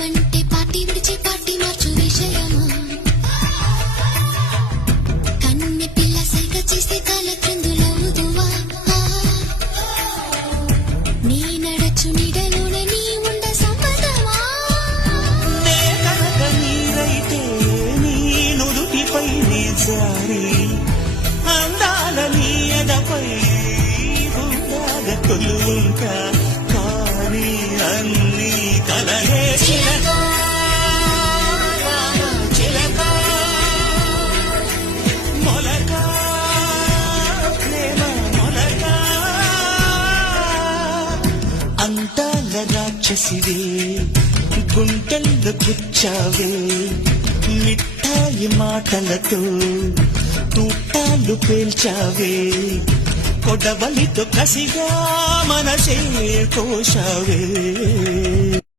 ప్రేమంటే party విడిచి party మార్చు విషయమా కన్నె పిల్ల సైగ చేస్తే కాల క్రిందులవుదువా నీ నడచు నీడలోనే నీ ఉండ సంపదమా నే కనుక నీరైతే నీ నుదుటిపై నీ జారి అందాల నీ ఎదపై ఉండాల కొలువుంటా కానీ అన్నీ కలగే చిలక చిలక మొలక ప్రేమ మొలక అందాల రాక్షసివే గుంటెల్లో గుచ్చావే మిఠాయి మాటలతో తూటాలు పేల్చావే కొడవలితో కసిగా మనసే కోశావే